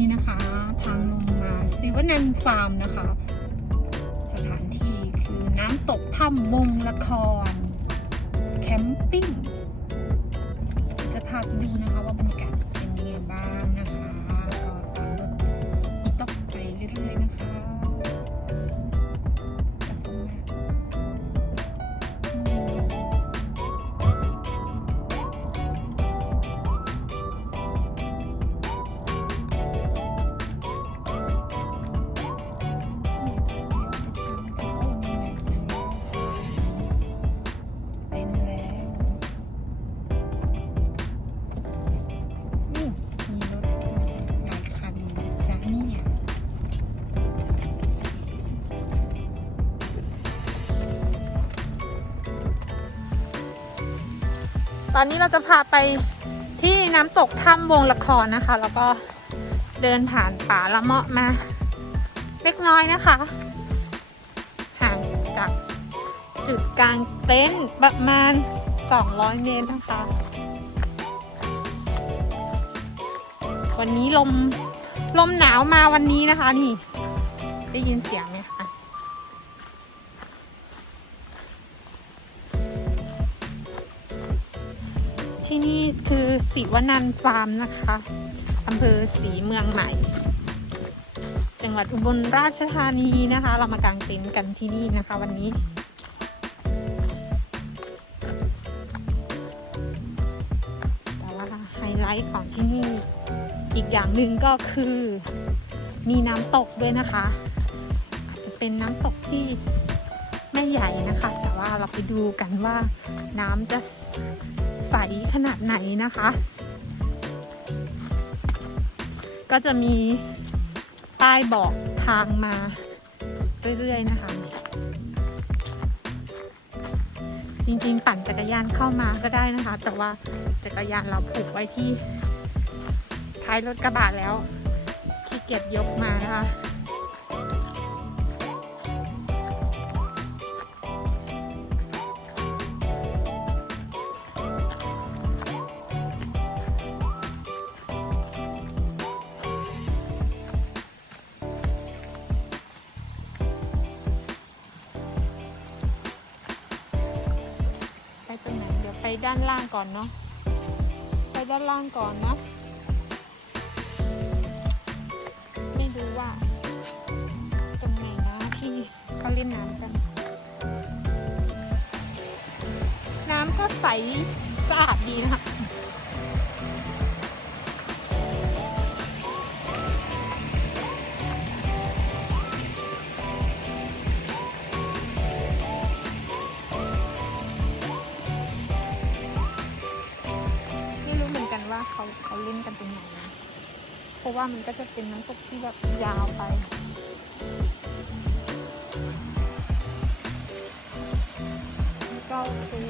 นี้นะคะทางลงมาซิวนันฟาร์มนะคะ สถานที่คือน้ำตกถ้ำมงละคร แคมปิ้ง จะพาไปดูนะคะว่าบรรยากาศเป็นยังไงบ้างนะคะ ก็ตามรถอีต๊อกไปเรื่อยๆนะคะ อนนี้เราจะพาไปที่น้ำตกถ้ำวงละครนะคะ แล้วก็เดินผ่านป่าละเมาะมา เล็กน้อยนะคะ ห่างจากจุดกลางเต็นท์ประมาณ 200 เมตรนะคะ วันนี้ลมลมหนาวมาวันนี้นะคะนี่ ได้ยินเสียงไหมคะ นี่คือศิวนันท์ฟาร์มนะคะอำเภอศรีเมืองใหม่ จังหวัดอุบลราชธานีนะคะ เรามากางเต็นท์กันที่นี่นะคะวันนี้ แต่ว่าไฮไลท์ของที่นี่ อีกอย่างหนึ่งก็คือมีน้ำตกด้วยนะคะ อาจจะเป็นน้ำตกที่ไม่ใหญ่นะคะ แต่ว่าเราไปดูกันว่าน้ำจะ ใสขนาดไหนนะคะ ก็จะมีป้ายบอกทางมาเรื่อยๆนะคะ จริงๆ ปั่นจักรยานเข้ามาก็ได้นะคะ แต่ว่าจักรยานเราผูกไว้ที่ท้ายรถกระบะแล้วขี้เกียจยกมานะคะ ไปด้านล่างก่อนเนาะไปด้านล่างก่อนนะ ไม่รู้ว่า ตรงไหนนะที่เขาเล่นน้ำกัน น้ำก็ใสสะอาดดีนะ ราะว่ามันก็จะเป็นน้ำตกที่แบบยาวไปก็โอ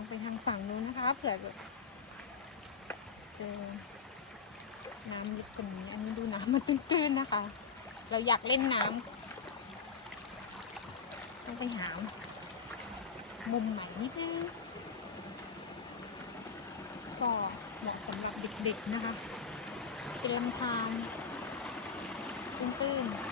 องไปทางฝั่งนู้นนะคะ เผื่อเจอน้ำลึกกว่านี้ อันนี้ดูน้ำมันตื้นๆนะคะ เราอยากเล่นน้ำต้องไปหามุมใหม่นิดนึงก็เหมาะสำหรับเด็กๆนะคะ เตรียมทานตื้นๆ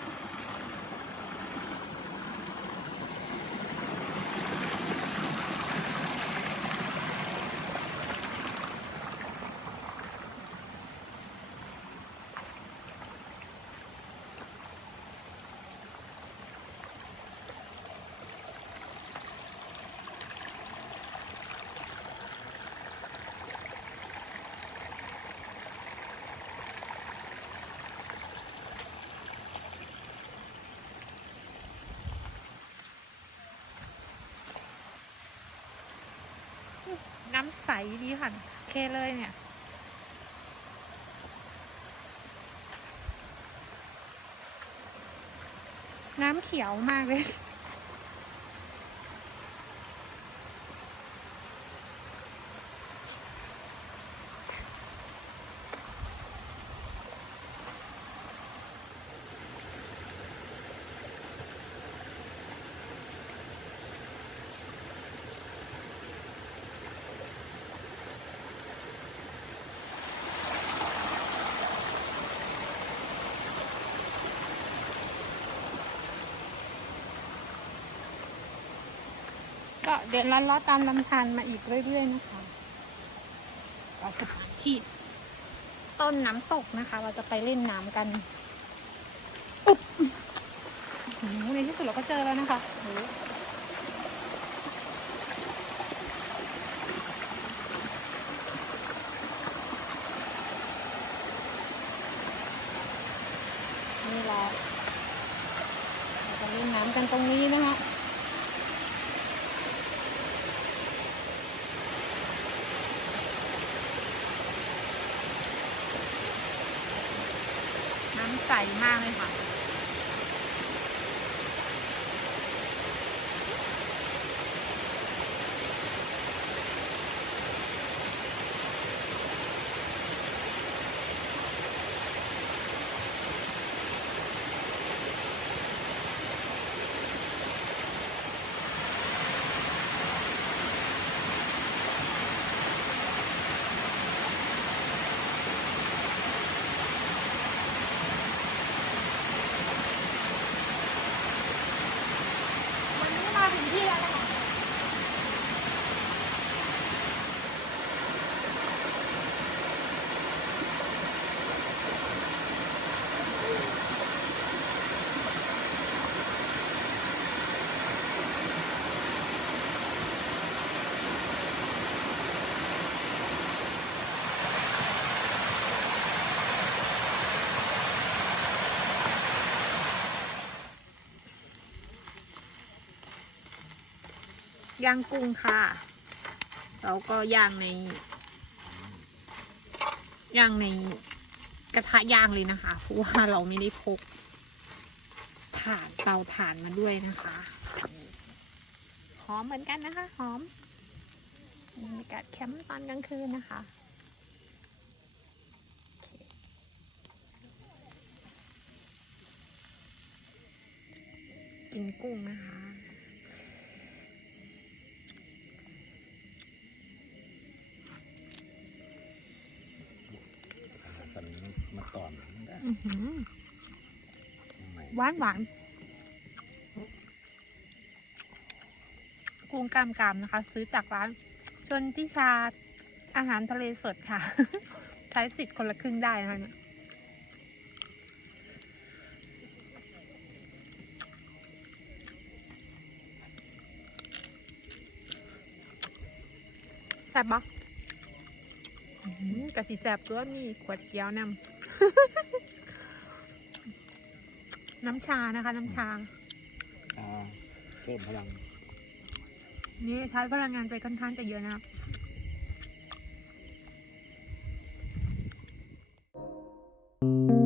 น้ำใสดีค่ะโอเคเลยเนี่ย น้ำเขียวมากเลย เดินลัดเลาะตามลำธารมาอีกเรื่อยๆนะคะเราจะผ่านที่ต้นน้ำตกนะคะ เราจะไปเล่นน้ำกันอุ๊บโหในที่สุดเราก็เจอแล้วนะคะนี่แหละเราจะเล่นน้ำกันตรงนี้นะคะ ใจมากเลยค่ะ ย่างกุ้งค่ะ เราก็ย่างใน ย่างในกระทะย่างเลยนะคะ เพราะว่าเราไม่ได้พกถ่านเตาถ่านมาด้วยนะคะ หอมเหมือนกันนะคะ หอมบรรยากาศแคมป์ตอนกลางคืนนะคะกินกุ้งนะคะ ตอนนี้มาก่อนได้ อื้อ หวานหวานกุ้งกามกามนะคะ ซื้อจากร้านชนทิชาอาหารทะเลสดค่ะ ใช้สิทธิ์คนละครึ่งได้นะคะเนี่ยแซ่บปะกะสิแซ่บตัวมีขวดเกี๊ยวนำ น้ำชานะคะ น้ำชา อ่าเพิ่มพลังนี่ใช้พลังงานไปค่อนข้างจะเยอะนะครับอ